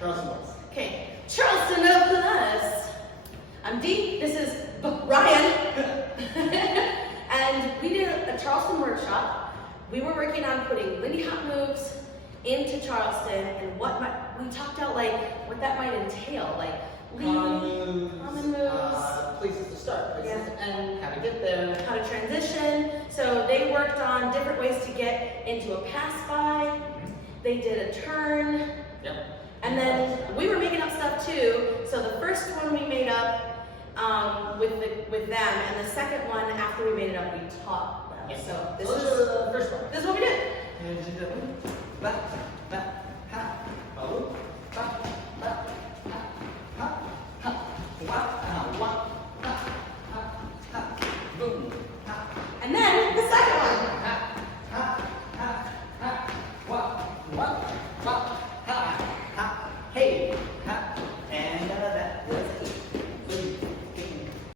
Charleston West. Okay, Charleston of Plus. I'm Dee, this is Ryan. And we did a Charleston workshop. We were working on putting Lindy Hop moves into Charleston and we talked out like what that might entail, like common moves, places to start, places to end, how to get there, how to transition. So they worked on different ways to get into a pass by. They did a turn. Yep. And then we were making up stuff too. So the first one we made up with them, and the second one after we made it up, we taught them. Yes. So this Those is are the first one.